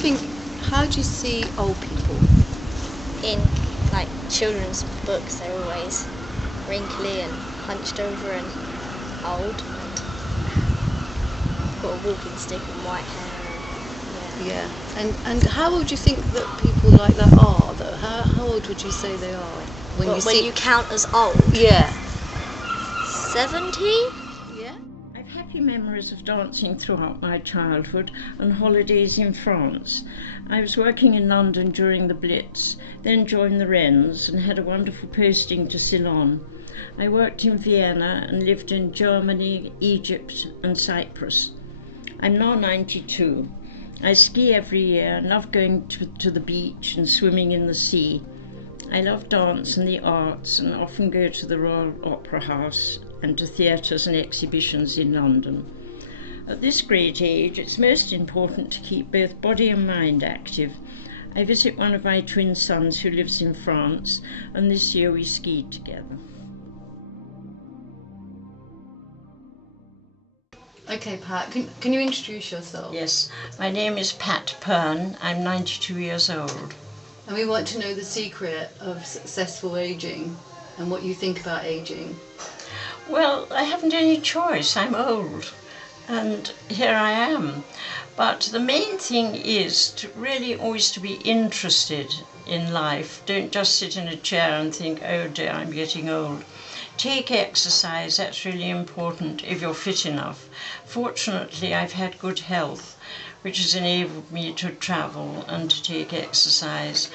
how do you see old people? In like children's books, they're always wrinkly and hunched over and old and got a walking stick and white hair. Yeah. And how old do you think that people like that are, though? How old would you say they are? When you count as old? Yeah. 70? Yeah. I've happy memories of dancing throughout my childhood and holidays in France. I was working in London during the Blitz, then joined the Wrens and had a wonderful posting to Ceylon. I worked in Vienna and lived in Germany, Egypt and Cyprus. I'm now 92. I ski every year and love going to the beach and swimming in the sea. I love dance and the arts and often go to the Royal Opera House and to theatres and exhibitions in London. At this great age, it's most important to keep both body and mind active. I visit one of my twin sons who lives in France, and this year we skied together. Okay, Pat, can you introduce yourself? Yes, my name is Pat Pern. I'm 92 years old. And we want to know the secret of successful ageing and what you think about ageing. Well, I haven't any choice. I'm old, and here I am. But the main thing is to really always to be interested in life. Don't just sit in a chair and think, oh dear, I'm getting old. Take exercise, that's really important if you're fit enough. Fortunately, I've had good health, which has enabled me to travel and to take exercise.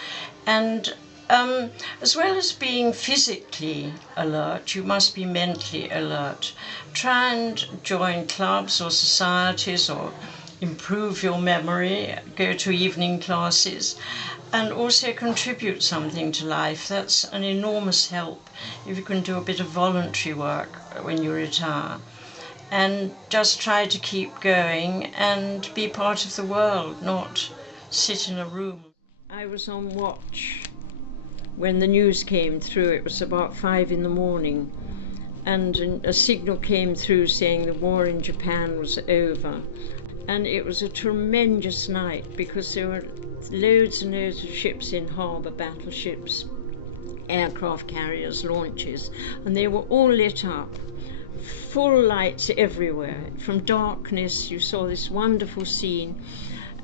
And as well as being physically alert, you must be mentally alert. Try and join clubs or societies or improve your memory, go to evening classes, and also contribute something to life. That's an enormous help if you can do a bit of voluntary work when you retire. And just try to keep going and be part of the world, not sit in a room. I was on watch when the news came through. It was about 5 in the morning, and a signal came through saying the war in Japan was over. And it was a tremendous night because there were loads and loads of ships in harbour, battleships, aircraft carriers, launches, and they were all lit up. Full lights everywhere. From darkness you saw this wonderful scene,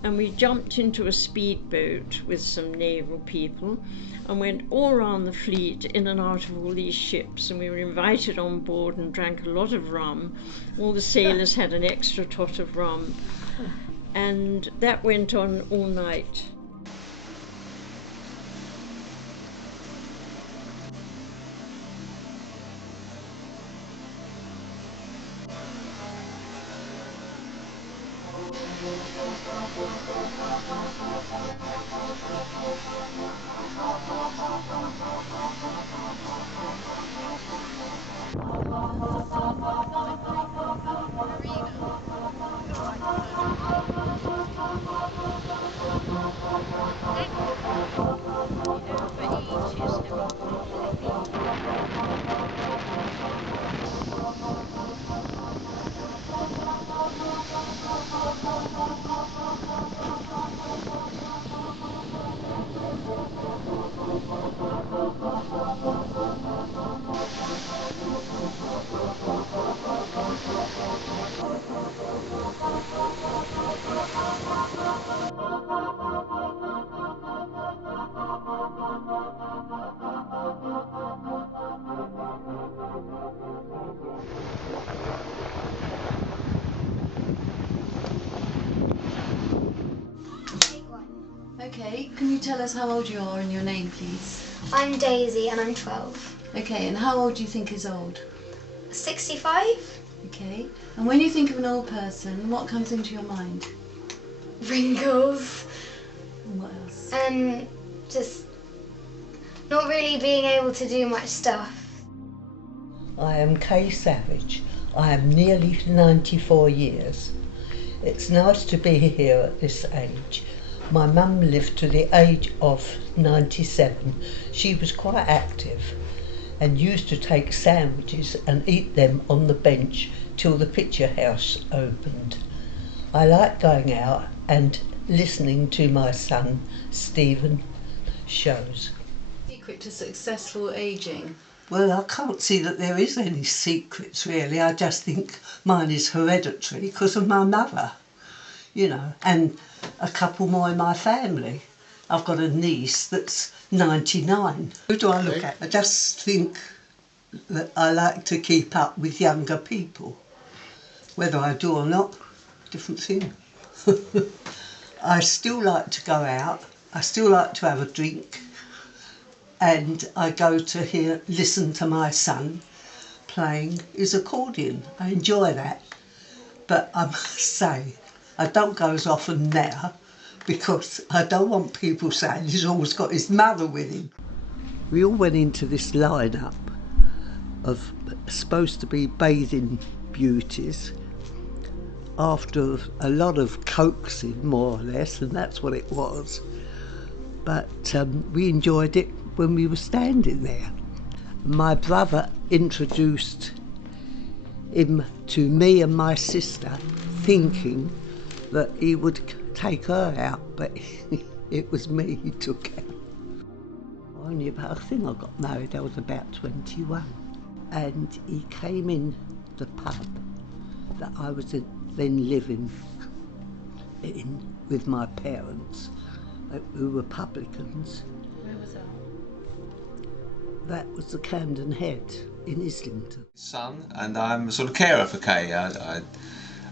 and we jumped into a speedboat with some naval people and went all around the fleet in and out of all these ships, and we were invited on board and drank a lot of rum. All the sailors had an extra tot of rum, and that went on all night. Okay, can you tell us how old you are and your name, please? I'm Daisy and I'm 12. Okay, and how old do you think is old? 65? Okay, and when you think of an old person, what comes into your mind? Wrinkles. And what else? Just not really being able to do much stuff. I am Kay Savage. I am nearly 94 years. It's nice to be here at this age. My mum lived to the age of 97. She was quite active and used to take sandwiches and eat them on the bench till the picture house opened. I like going out and listening to my son Stephen shows. Secret to successful ageing? Well, I can't see that there is any secrets really. I just think mine is hereditary because of my mother, you know, and a couple more in my family. I've got a niece that's 99. Who do I look at? I just think that I like to keep up with younger people. Whether I do or not, different thing. I still like to go out. I still like to have a drink. And I go to listen to my son playing his accordion. I enjoy that. But I must say, I don't go as often now because I don't want people saying he's always got his mother with him. We all went into this line-up of supposed to be bathing beauties after a lot of coaxing, more or less, and that's what it was. But we enjoyed it when we were standing there. My brother introduced him to me and my sister, thinking that he would take her out, but it was me he took out. I think I got married, I was about 21, and he came in the pub that I was then living in with my parents, who were publicans. Where was that? That was the Camden Head in Islington. Son, and I'm a sort of carer for Kay.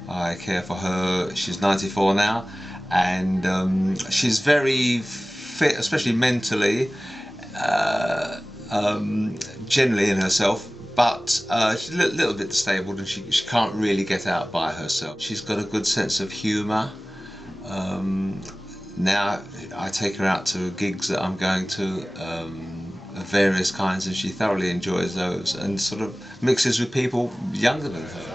I care for her. She's 94 now, and she's very fit, especially mentally, generally in herself, but she's a little bit disabled and she can't really get out by herself. She's got a good sense of humour. Now I take her out to gigs that I'm going to, of various kinds, and she thoroughly enjoys those and sort of mixes with people younger than her.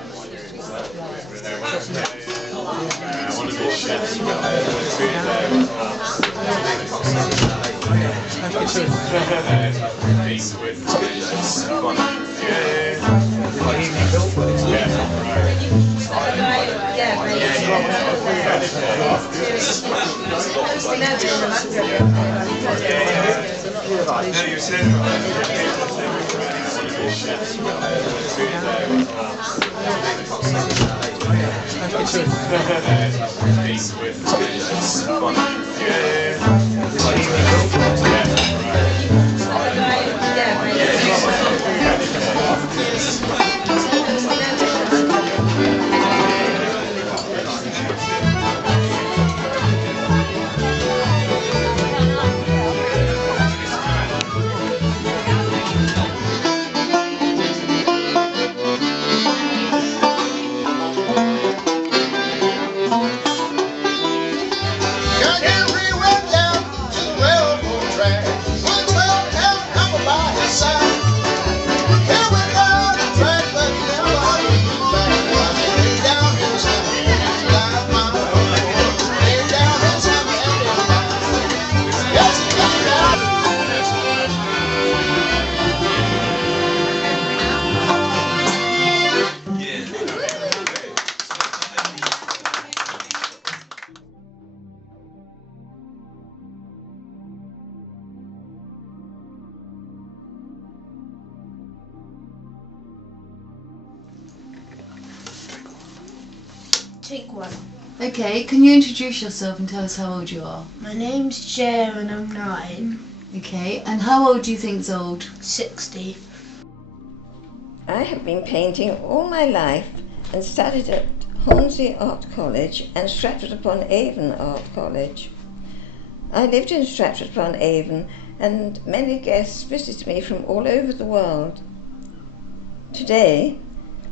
Take one. Okay, can you introduce yourself and tell us how old you are? My name's Joe and I'm 9. Okay, and how old do you think's old? 60. I have been painting all my life and studied at Hornsey Art College and Stratford-upon-Avon Art College. I lived in Stratford-upon-Avon and many guests visited me from all over the world. Today,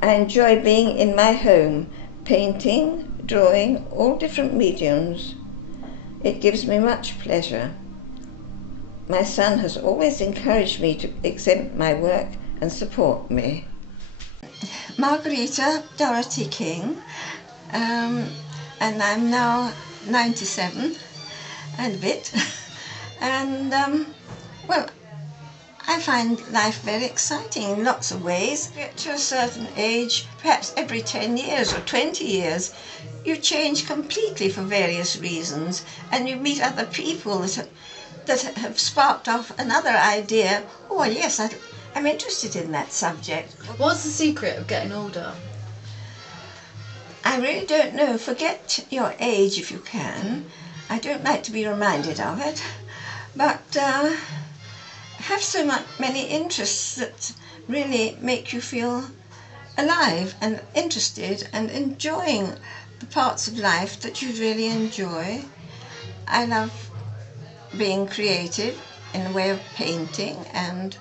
I enjoy being in my home, painting, drawing, all different mediums. It gives me much pleasure. My son has always encouraged me to exhibit my work and support me. Margarita, Dorrity King, and I'm now 97 and a bit. And, well, I find life very exciting in lots of ways. Get to a certain age, perhaps every 10 years or 20 years, you change completely for various reasons, and you meet other people that have sparked off another idea. Oh yes, I'm interested in that subject. What's the secret of getting older? I really don't know. Forget your age if you can. I don't like to be reminded of it. But have so many interests that really make you feel alive and interested and enjoying the parts of life that you really enjoy. I love being creative in the way of painting, and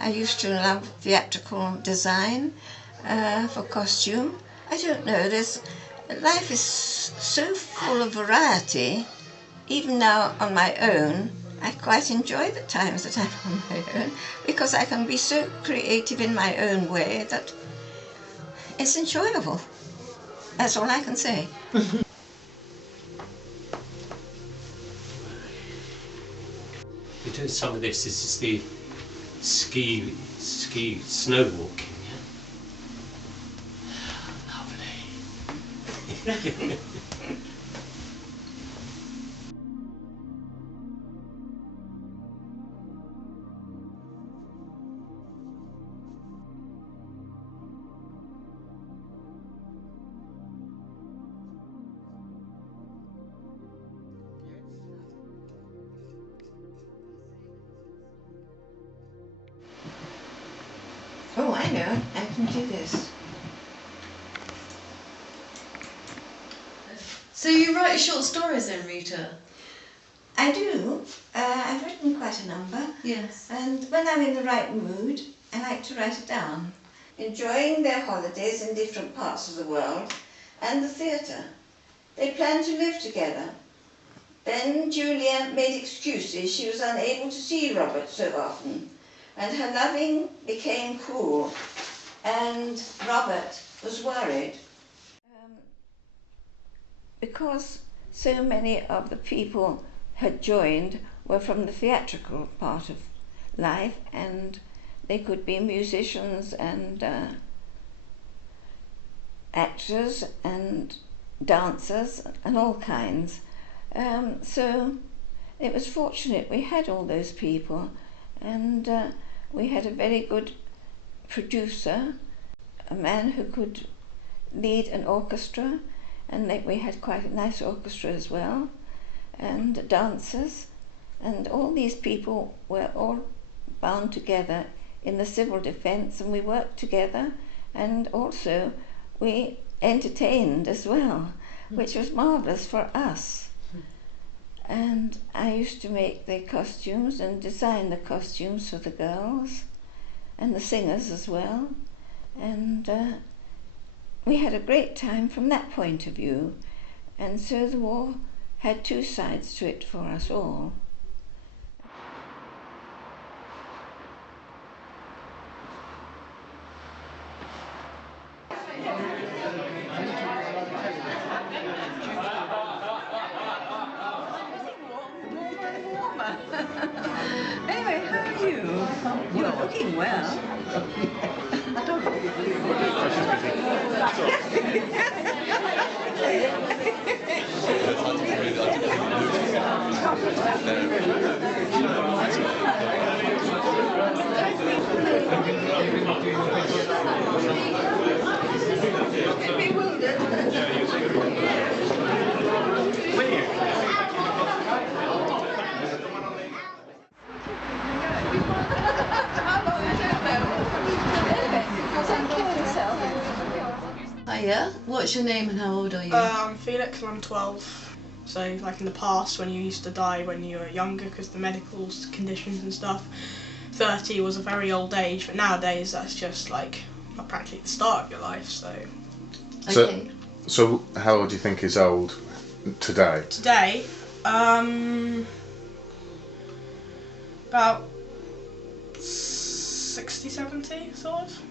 I used to love theatrical design for costume. I don't know, life is so full of variety. Even now on my own, I quite enjoy the times that I'm on my own, because I can be so creative in my own way that it's enjoyable. That's all I can say. You're doing some of this is the ski snow walking, yeah? Lovely. Oh, I know, I can do this. So you write short stories then, Rita? I do. I've written quite a number. Yes. And when I'm in the right mood, I like to write it down. Enjoying their holidays in different parts of the world and the theatre. They planned to live together. Then Julia made excuses. She was unable to see Robert so often, and her loving became cool, and Robert was worried. Because so many of the people had joined were from the theatrical part of life, and they could be musicians and actors and dancers and all kinds. So it was fortunate we had all those people, and we had a very good producer, a man who could lead an orchestra, and we had quite a nice orchestra as well, and dancers, and all these people were all bound together in the civil defence, and we worked together, and also we entertained as well, which was marvellous for us. And I used to make the costumes and design the costumes for the girls and the singers as well, and we had a great time from that point of view, and so the war had two sides to it for us all. Anyway, how are you? You're looking well. Hiya, what's your name and how old are you? I'm Felix and I'm 12. So like in the past when you used to die when you were younger because the medical conditions and stuff, 30 was a very old age, but nowadays that's just like practically the start of your life, so. Okay. So how old do you think is old today? Today, about 60, 70 sort of.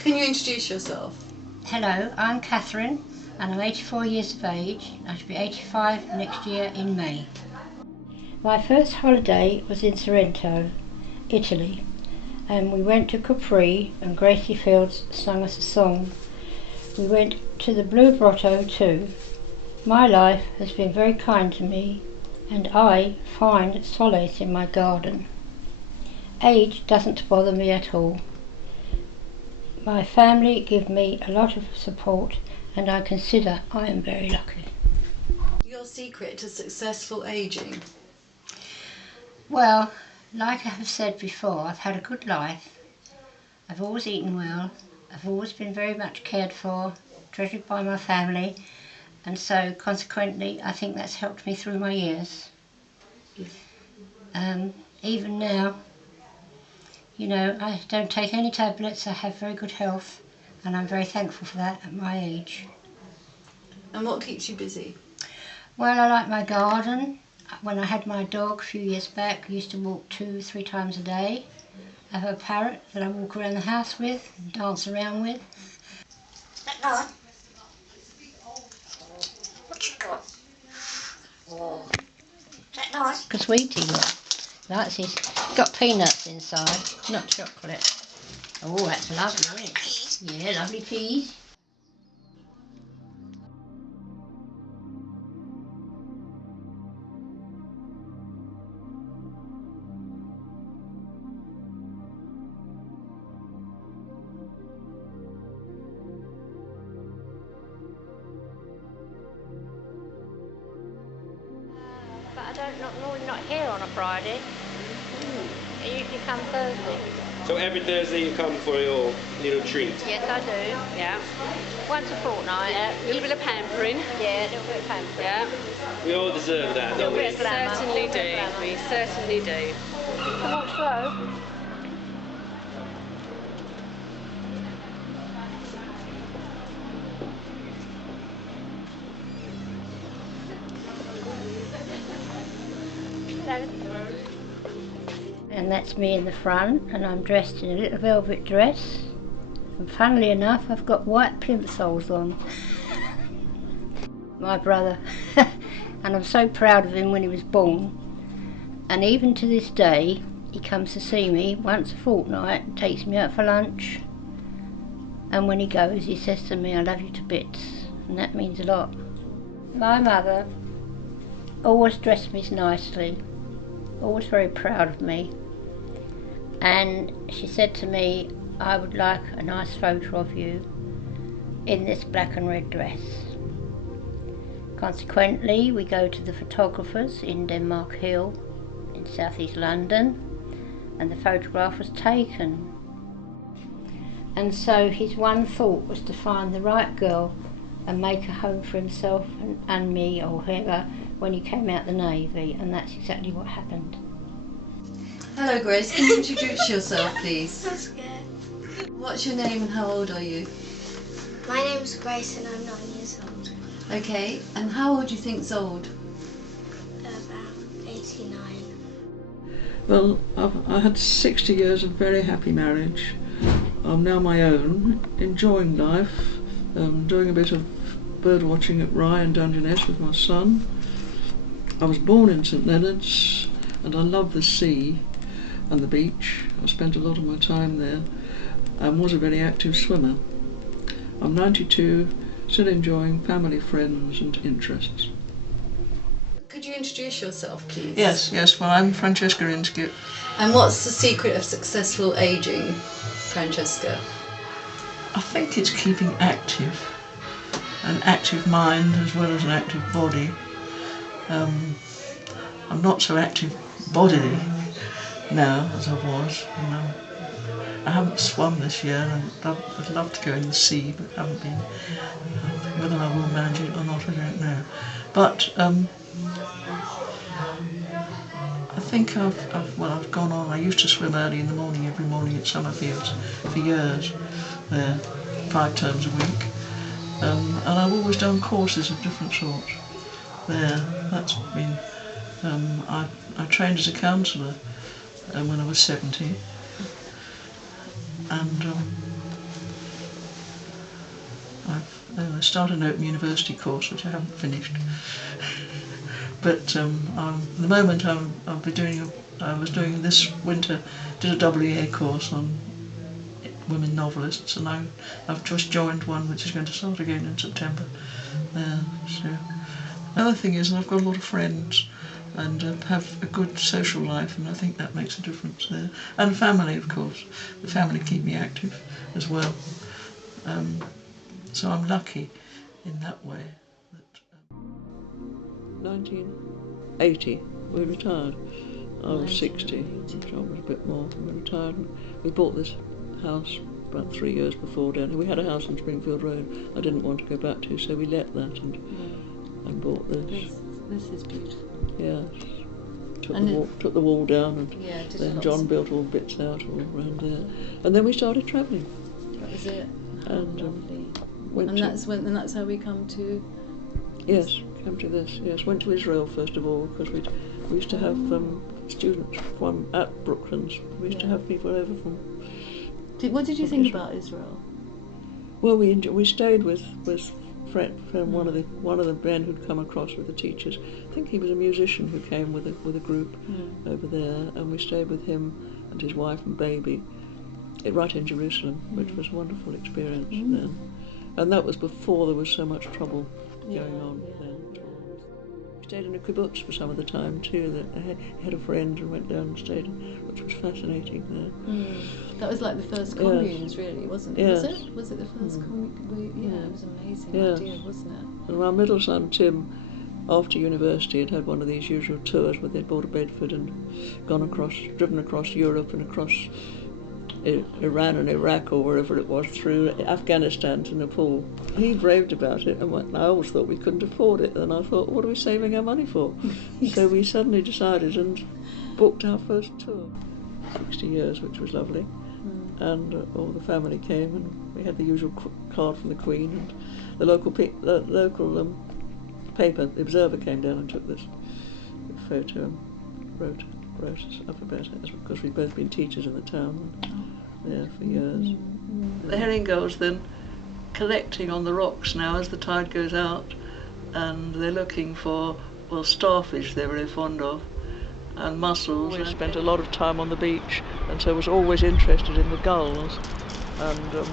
Can you introduce yourself? Hello, I'm Catherine and I'm 84 years of age. I should be 85 next year in May. My first holiday was in Sorrento, Italy, and we went to Capri and Gracie Fields sung us a song We went to the Blue Grotto too. My life has been very kind to me, and I find solace in my garden. Age doesn't bother me at all. My family give me a lot of support, and I consider I am very lucky. Your secret to successful ageing? Well, like I have said before, I've had a good life. I've always eaten well. I've always been very much cared for, treasured by my family, and so consequently I think that's helped me through my years. Even now, you know, I don't take any tablets, I have very good health, and I'm very thankful for that at my age. And what keeps you busy? Well, I like my garden. When I had my dog a few years back, I used to walk 2-3 times a day. I have a parrot that I walk around the house with and dance around with. What you got? Oh. Is that nice? A sweetie, that's his. Got peanuts inside, not chocolate. Oh, that's lovely, isn't it? Yeah, lovely peas. But I don't normally not here on a Friday. I usually come Thursday. So every Thursday you come for your little treat? Yes, I do. Yeah. Once a fortnight. Yeah. A little bit of pampering. Yeah, a little bit of pampering. Yeah. We all deserve that, don't we? We certainly do. We certainly do. Come on, slow. And that's me in the front, and I'm dressed in a little velvet dress, and funnily enough I've got white plimp soles on. My brother. And I'm so proud of him when he was born, and even to this day he comes to see me once a fortnight, takes me out for lunch, and when he goes he says to me, "I love you to bits," and that means a lot. My mother always dressed me nicely, always very proud of me, and she said to me, "I would like a nice photo of you in this black and red dress." Consequently, we go to the photographers in Denmark Hill in southeast London, and the photograph was taken. And so his one thought was to find the right girl and make a home for himself and me, or whoever, when he came out the Navy, and that's exactly what happened. Hello Grace, can you introduce yourself please? I'm scared. What's your name and how old are you? My name's Grace and I'm 9 years old. Okay, and how old do you think's old? About 89. Well, I had 60 years of very happy marriage. I'm now my own, enjoying life, doing a bit of bird watching at Rye and Dungeness with my son. I was born in St Leonard's and I love the sea and the beach. I spent a lot of my time there and was a very active swimmer. I'm 92, still enjoying family, friends and interests. Could you introduce yourself please? Yes, well I'm Francesca Inskipp. And what's the secret of successful ageing, Francesca? I think it's keeping active, an active mind as well as an active body. I'm not so active bodily now as I was. I haven't swum this year, and I'd love to go in the sea, but haven't been. Whether I will manage it or not, I don't know. But I think I've gone on. I used to swim early in the morning, every morning at Summerfields for years, there, 5 terms a week. And I've always done courses of different sorts there. That's been. I trained as a counsellor when I was 70. And I started an Open University course, which I haven't finished. But at the moment I was doing this winter, did a WEA course on women novelists, and I've just joined one which is going to start again in September. So another thing is, I've got a lot of friends and have a good social life, and I think that makes a difference there. And family, of course. The family keep me active as well. So I'm lucky in that way. 1980, we retired. I was 60, John was a bit more. We retired and we bought this house about 3 years before then. We had a house on Springfield Road I didn't want to go back to, so we let that and bought this. This is beautiful. Yes. Took the wall down, and then John built all the bits out all around there. And then we started travelling. That was it. And that's how we come to... Yes, come to this. Yes, went to Israel first of all, because we used to have students from at Brooklands. We used to have people over from... What did you think about Israel? Well, we stayed with Fred, one of the men who'd come across with the teachers. I think he was a musician who came with a group over there, and we stayed with him and his wife and baby right in Jerusalem, which was a wonderful experience then. And that was before there was so much trouble going on then. We stayed in a kibbutz for some of the time too. I had a friend and went down and stayed, which was fascinating there. That was like the first communes, really, wasn't it? Yes. Was it the first commune? Yeah, it was an amazing idea, wasn't it? And our middle son Tim, after university, had one of these usual tours where they'd bought a Bedford and driven across Europe and across Iran and Iraq or wherever it was, through Afghanistan to Nepal. He raved about it, and I always thought we couldn't afford it, and I thought, what are we saving our money for? So we suddenly decided and booked our first tour. 60 years, which was lovely, and all the family came, and we had the usual card from the Queen, and the local paper, the Observer, came down and took this photo and wrote us up about it, because we'd both been teachers in the town there for years. The herring gulls then collecting on the rocks now as the tide goes out, and they're looking for, well, starfish they're very fond of, and mussels. We spent a lot of time on the beach, and so I was always interested in the gulls and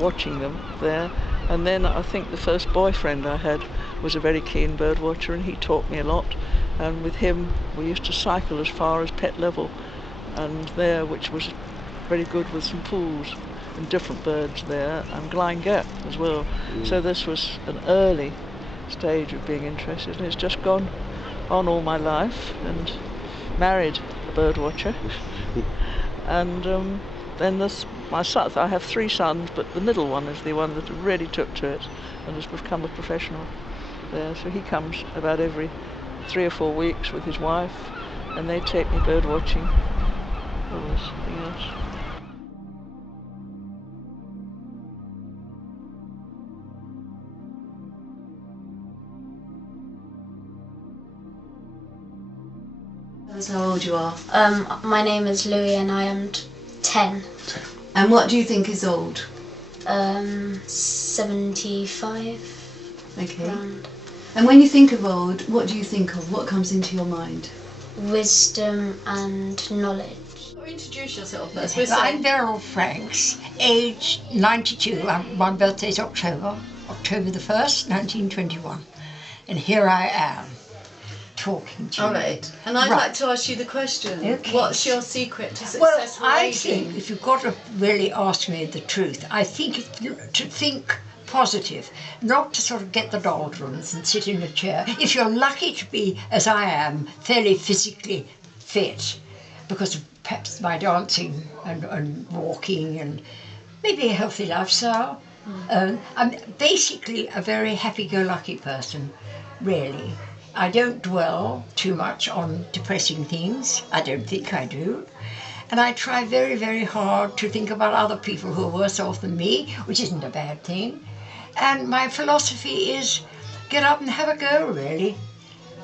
watching them there. And then I think the first boyfriend I had was a very keen bird watcher, and he taught me a lot. And with him we used to cycle as far as Pet Level, and there, which was very good, with some pools and different birds there, and Glyne Gap as well. So this was an early stage of being interested, and it's just gone on all my life, and married a bird watcher. And then my son, I have 3 sons, but the middle one is the one that really took to it and has become a professional there. So he comes about every 3 or 4 weeks with his wife, and they take me bird watching or something else. That's how old you are. My name is Louis and I am 10. And what do you think is old? 75. Okay. Around. And when you think of old, what do you think of? What comes into your mind? Wisdom and knowledge. Or introduce yourself first. I'm Beryl Franks, age 92. My birthday's October the 1st, 1921. And here I am, talking to you. All right. And I'd like to ask you the question. Okay. What's your secret to successful Well, I aging? think, if you've got to really ask me the truth, I think to think positive, not to sort of get the doldrums and sit in a chair. If you're lucky to be, as I am, fairly physically fit, because of perhaps my dancing and walking and maybe a healthy lifestyle. I'm basically a very happy-go-lucky person, really. I don't dwell too much on depressing things. I don't think I do. And I try very, very hard to think about other people who are worse off than me, which isn't a bad thing. And my philosophy is get up and have a go, really.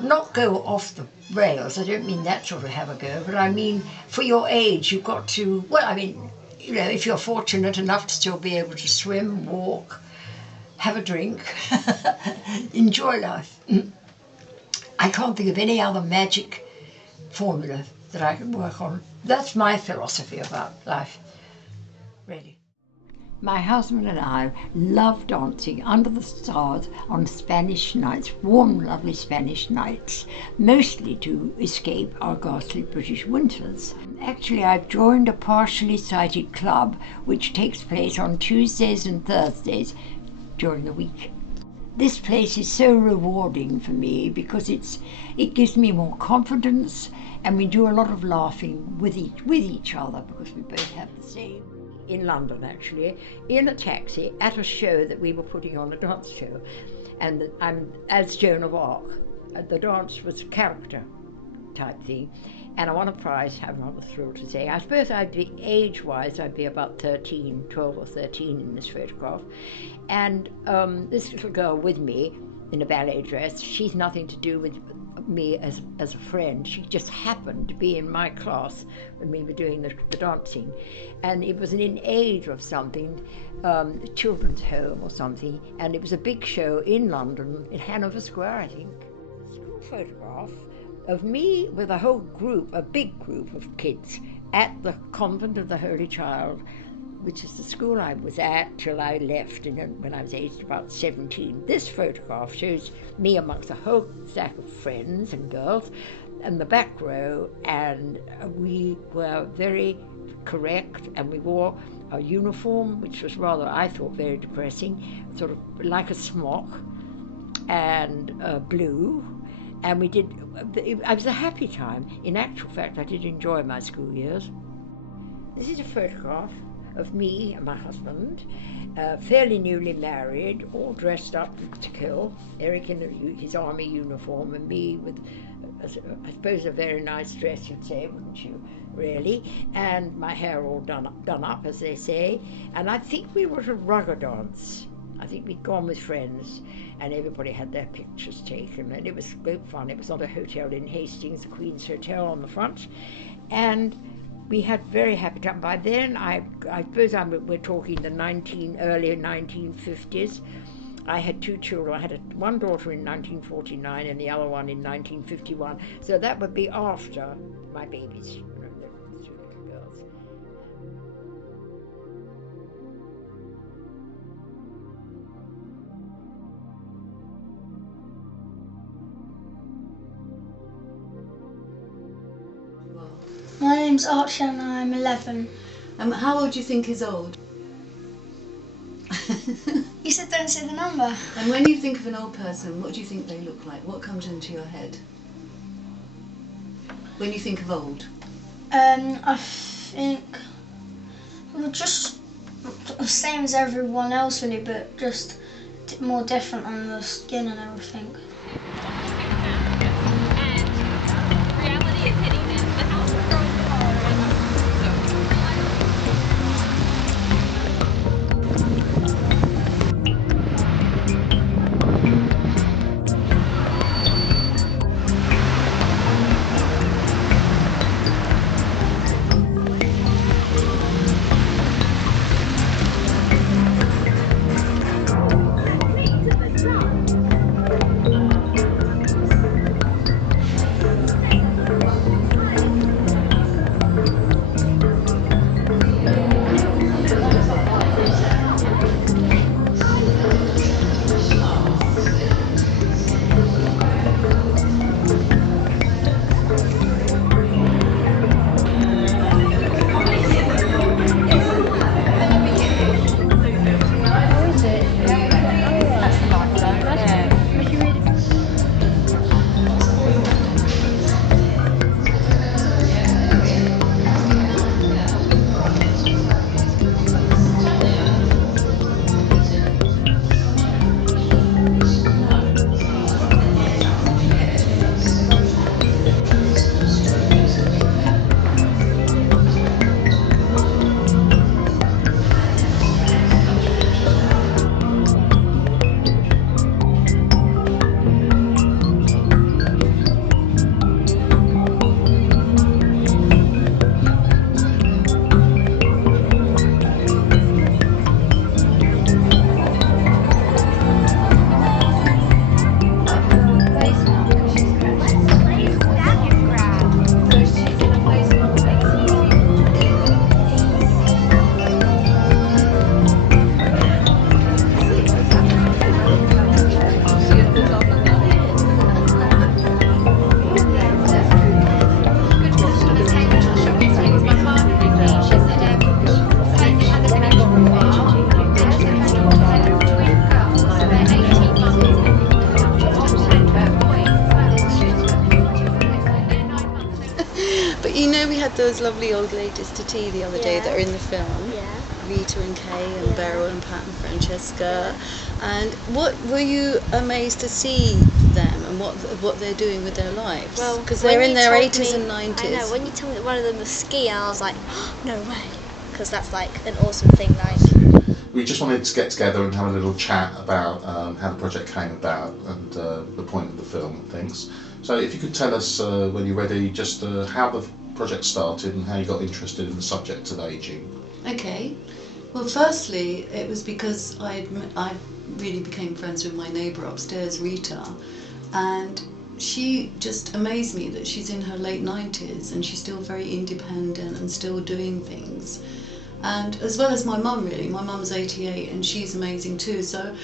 Not go off the rails. I don't mean that sort of have a go, but I mean for your age you've got to, well, I mean, you know, if you're fortunate enough to still be able to swim, walk, have a drink, enjoy life. I can't think of any other magic formula that I can work on. That's my philosophy about life. really. My husband and I love dancing under the stars on Spanish nights, warm, lovely Spanish nights, mostly to escape our ghastly British winters. Actually, I've joined a partially sighted club which takes place on Tuesdays and Thursdays during the week. This place is so rewarding for me because it gives me more confidence, and we do a lot of laughing with each other because we both have the same. In London, actually, in a taxi at a show that we were putting on, a dance show, and I'm as Joan of Arc. The dance was a character type thing, and I won a prize. I'm rather thrilled to say. I suppose I'd be age-wise, I'd be about 12 or 13 in this photograph, and this little girl with me in a ballet dress. She's nothing to do with me as a friend. She just happened to be in my class when we were doing the dancing, and it was in age of something, children's home or something, and it was a big show in London, in Hanover Square, I think. A school photograph of me with a whole group, a big group of kids at the Convent of the Holy Child, which is the school I was at till I left when I was aged about 17. This photograph shows me amongst a whole stack of friends and girls in the back row, and we were very correct, and we wore a uniform which was rather, I thought, very depressing, sort of like a smock and blue, and we did, it was a happy time. In actual fact, I did enjoy my school years. This is a photograph of me and my husband, fairly newly married, all dressed up to kill. Eric in his army uniform, and me with, I suppose, a very nice dress, you'd say, wouldn't you, really? And my hair all done up, as they say. And I think we were at a rugger dance. I think we'd gone with friends, and everybody had their pictures taken, and it was great fun. It was at a hotel in Hastings, the Queen's Hotel on the front, and we had very happy time. By then, I suppose we're talking the early 1950s. I had two children. I had one daughter in 1949 and the other one in 1951. So that would be after my babies, the two little girls. My name's Archie and I'm 11. How old do you think is old? You said don't say the number. And when you think of an old person, what do you think they look like? What comes into your head when you think of old? I think just the same as everyone else really, but just more different on the skin and everything. Reality is hitting them. The house is growing lovely old ladies to tea the other day that are in the film. Yeah. Rita and Kay and Beryl and Pat and Francesca. And what were you amazed to see them and what they're doing with their lives? Well, because they're in their 80s and 90s. I know, when you told me that one of them was skiing, I was like, oh, no way. Because that's like an awesome thing, like. We just wanted to get together and have a little chat about how the project came about and the point of the film and things. So if you could tell us when you're ready, just how the project started and how you got interested in the subject of ageing. Okay. Well, firstly, it was because I really became friends with my neighbour upstairs, Rita, and she just amazed me that she's in her late 90s and she's still very independent and still doing things. And as well as my mum, really. My mum's 88 and she's amazing too. So,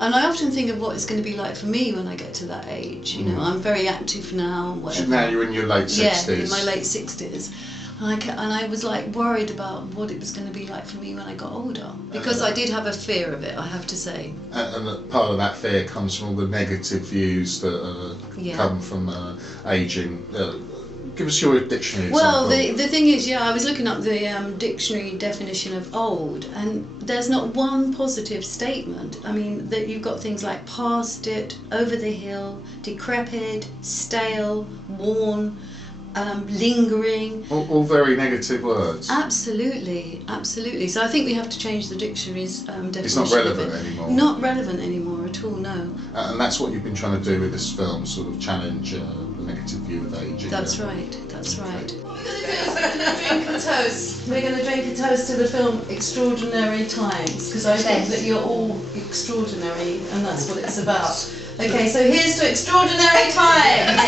and I often think of what it's going to be like for me when I get to that age. You know, I'm very active now and whatever. So now you're in your late 60s. Yeah, in my late 60s. And I was like worried about what it was going to be like for me when I got older, because I did have a fear of it, I have to say. And part of that fear comes from all the negative views that come from ageing. Give us your dictionary example. Well, the thing is, I was looking up the dictionary definition of old, and there's not one positive statement. I mean, that you've got things like past it, over the hill, decrepit, stale, worn, lingering. All very negative words. Absolutely, absolutely. So I think we have to change the dictionary's definition. It's not relevant anymore. Not relevant anymore at all, no. And that's what you've been trying to do with this film, sort of challenge the negative view of ageing. That's right, that's right. What we're going to do is we're going to drink a toast. We're going to drink a toast to the film Extraordinary Times, because I think that you're all extraordinary, and that's what it's about. Okay, so here's to Extraordinary Times!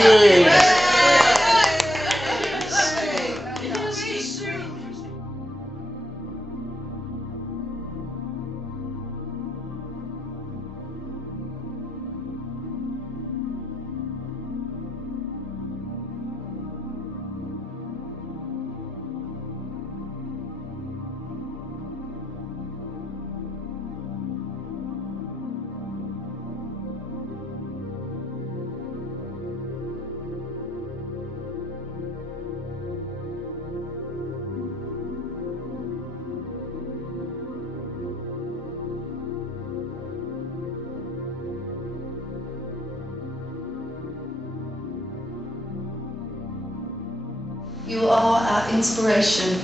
You are our inspiration.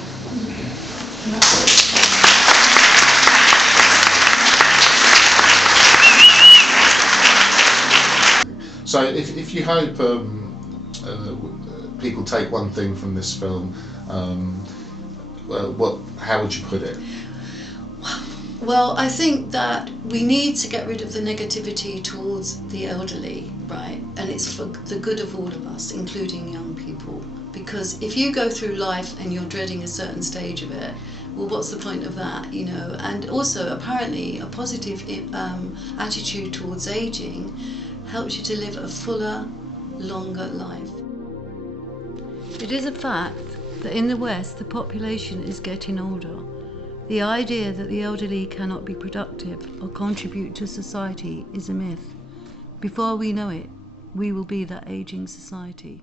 So if you hope people take one thing from this film, how would you put it? Well, I think that we need to get rid of the negativity towards the elderly, right? And it's for the good of all of us, including young people. Because if you go through life and you're dreading a certain stage of it, well, what's the point of that, you know? And also, apparently, a positive attitude towards aging helps you to live a fuller, longer life. It is a fact that in the West, the population is getting older. The idea that the elderly cannot be productive or contribute to society is a myth. Before we know it, we will be that aging society.